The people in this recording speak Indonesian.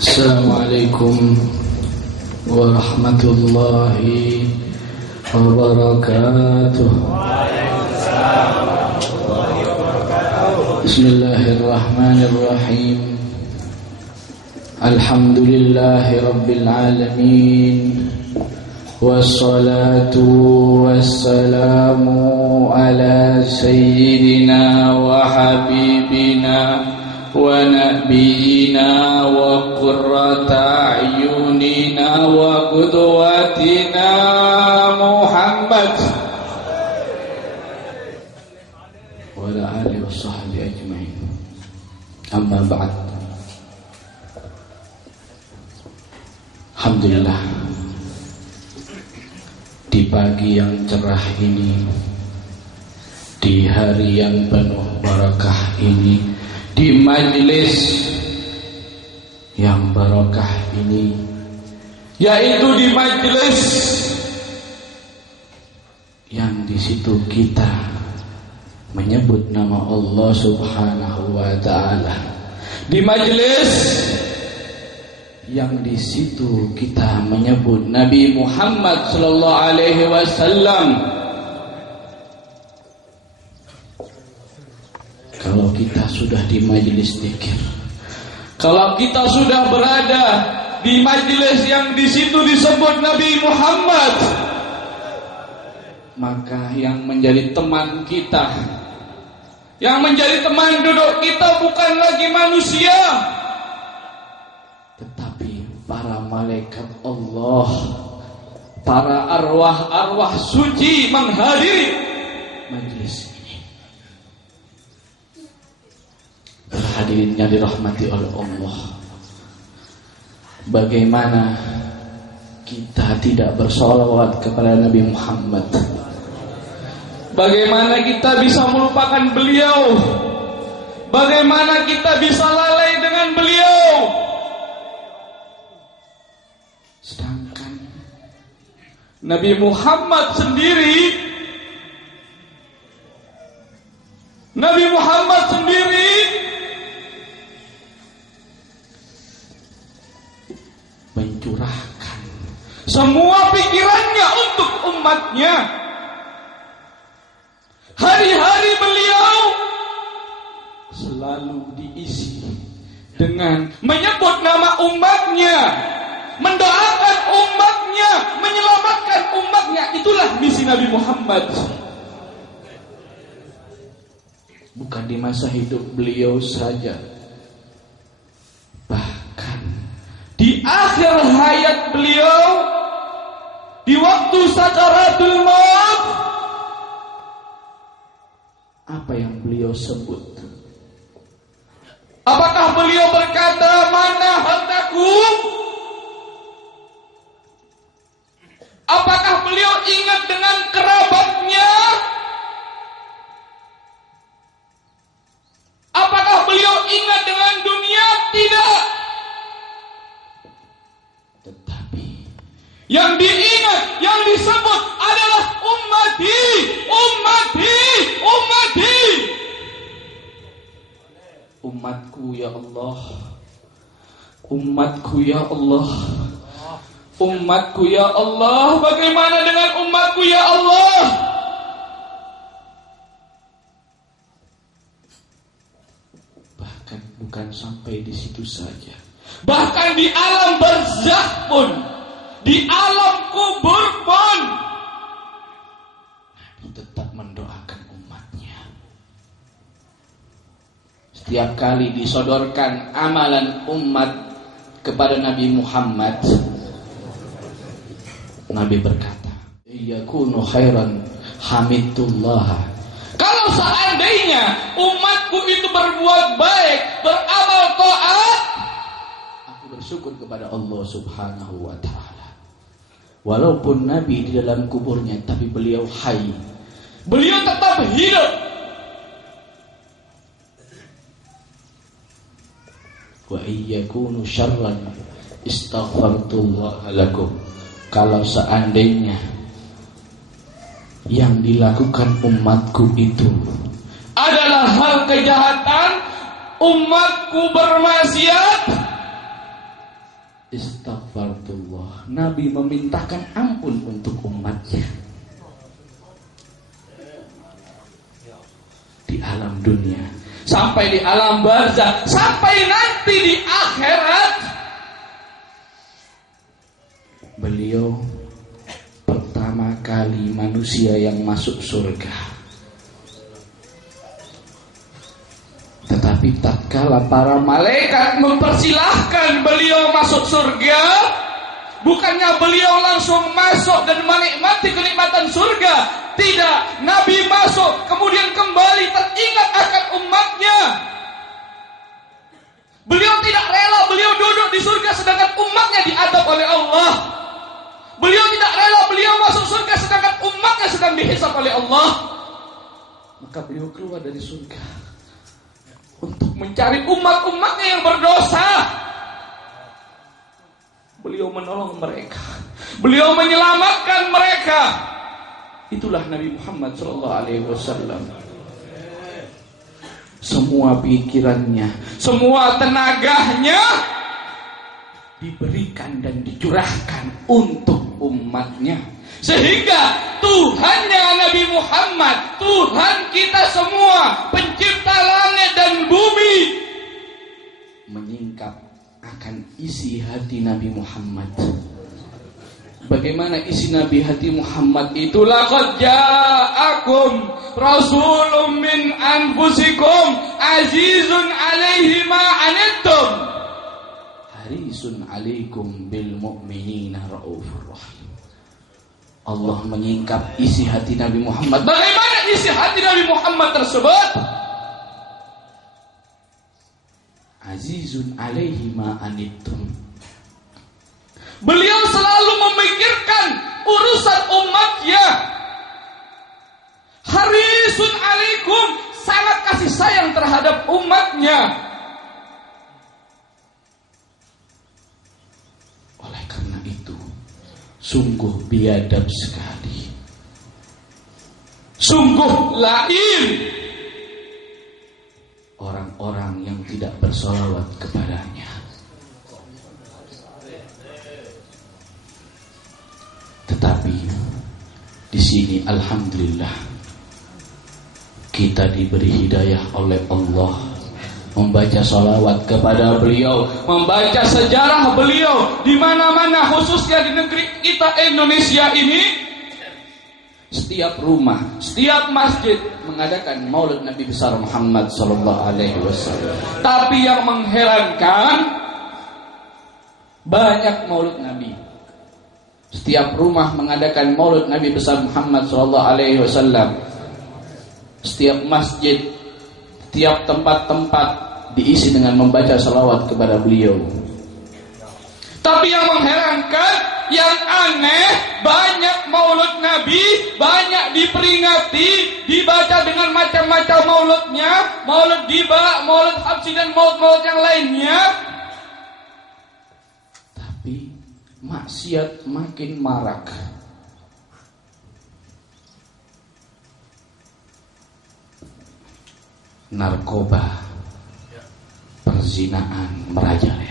Assalamualaikum warahmatullahi wabarakatuh. Bismillahirrahmanirrahim. Alhamdulillahi rabbil alamin. Wassalatu wassalamu ala sayyidina wa habibina wa nabiyina wa qurrata ayunina wa qudwatina Muhammad wa ala alihi wa sahbihi ajma'in. Amma ba'd. Alhamdulillah, di pagi yang cerah ini, di hari yang penuh barakah ini, di majelis yang barakah ini, yaitu di majelis yang di situ kita menyebut nama Allah Subhanahu wa ta'ala, di majelis yang di situ kita menyebut Nabi Muhammad sallallahu alaihi wasallam. Kalau kita sudah di majelis zikir, kalau kita sudah berada di majelis yang di situ disebut Nabi Muhammad, maka yang menjadi teman kita, yang menjadi teman duduk kita bukan lagi manusia, tetapi para malaikat Allah, para arwah-arwah suci menghadiri majelis ini. Hadirin yang dirahmati oleh Allah, bagaimana kita tidak bersolawat kepada Nabi Muhammad? Bagaimana kita bisa melupakan beliau? Bagaimana kita bisa lalai dengan beliau? Sedangkan Nabi Muhammad sendiri mencurahkan semua pikirannya untuk umatnya. Hari-hari beliau selalu diisi dengan menyebut nama umatnya, mendoakan umatnya, menyelamatkan umatnya. Itulah misi Nabi Muhammad. Bukan di masa hidup beliau saja, bahkan di akhir hayat beliau, di waktu sakaratul maut, apa yang beliau sebut? Apakah beliau berkata, "Mana hartaku"? Apakah beliau ingat dengan kerabatnya? Apakah beliau ingat dengan dunia? Tidak. Tetapi yang diingat, yang disebut adalah ummati, ummati, ummati. Umatku ya Allah, umatku ya Allah, umatku ya Allah. Bagaimana dengan umatku ya Allah? Bahkan bukan sampai di situ saja, bahkan di alam barzakh pun, di alam kubur pun, Nabi tetap mendoakan umatnya. Setiap kali disodorkan amalan umat kepada Nabi Muhammad, Nabi berkata, "Iyakunu khairan hamidullah." Kalau seandainya umatku itu berbuat baik, beramal taat, aku bersyukur kepada Allah Subhanahu wa ta'ala. Walaupun Nabi di dalam kuburnya, tapi beliau hayy, beliau tetap hidup. Wa iyakunu syarran istaghfartullah lakum. Kalau seandainya yang dilakukan umatku itu adalah hal. hal-hal kejahatan, umatku bermaksiat, aku bersyukur kepada Allah Subhanahu wa ta'ala. Walaupun Nabi di dalam kuburnya, tapi beliau hayy, beliau tetap hidup. Wa iyakunu syarran istaghfartullah lakum. Kalau seandainya yang dilakukan umatku itu adalah hal kejahatan, umatku bermaksiat, aku Istaghfirullah. Nabi memintakan ampun untuk umatnya di alam dunia, sampai di alam barzakh, sampai nanti di akhirat. Beliau pertama kali manusia yang masuk surga. Tetapi tatkala para malaikat mempersilahkan beliau masuk surga, bukannya beliau langsung masuk dan menikmati kenikmatan surga. Tidak, Nabi masuk kemudian kembali teringat akan umatnya. Beliau tidak rela beliau duduk di surga sedangkan umatnya diadab oleh Allah. Beliau tidak rela beliau masuk surga sedangkan umatnya sedang dihisab oleh Allah. Maka beliau keluar dari surga untuk mencari umat-umatnya yang berdosa. Beliau menolong mereka, beliau menyelamatkan mereka. Itulah Nabi Muhammad SAW. Semua pikirannya, semua tenaganya diberikan dan dicurahkan untuk umatnya. Sehingga Tuhannya Nabi Muhammad, Tuhan kita semua, pencipta langit dan bumi, menyingkap akan isi hati Nabi Muhammad. Bagaimana isi Nabi hati Muhammad itu? Laqad ja'akum rasulun min anfusikum azizun alaihi ma anittum harisun alaikum bil mu'minina raufur rahim. Allah menyingkap isi hati Nabi Muhammad. Bagaimana isi hati Nabi Muhammad tersebut? Azizun alaihi ma anittum. Beliau selalu memikirkan urusan umatnya. Harisun alaikum, sangat kasih sayang terhadap umatnya. Oleh karena itu, sungguh biadab sekali, sungguh lain orang-orang yang tidak bersolawat kepadanya. Tetapi di sini alhamdulillah kita diberi hidayah oleh Allah, membaca salawat kepada beliau, membaca sejarah beliau di mana-mana, khususnya di negeri kita Indonesia ini. Setiap rumah, setiap masjid mengadakan Maulid Nabi besar Muhammad SAW. Tapi yang mengherankan, banyak Maulid Nabi. Setiap rumah mengadakan Maulid Nabi besar Muhammad SAW. Setiap masjid, setiap tempat-tempat diisi dengan membaca salawat kepada beliau. Tapi yang mengherankan, yang aneh, banyak Maulid Nabi, banyak diperingati, dibaca dengan macam-macam maulidnya, Maulid Diba, Maulid Habsyi dan maulid-maulid yang lainnya. Maksiat makin marak. Narkoba, perzinaan merajalela.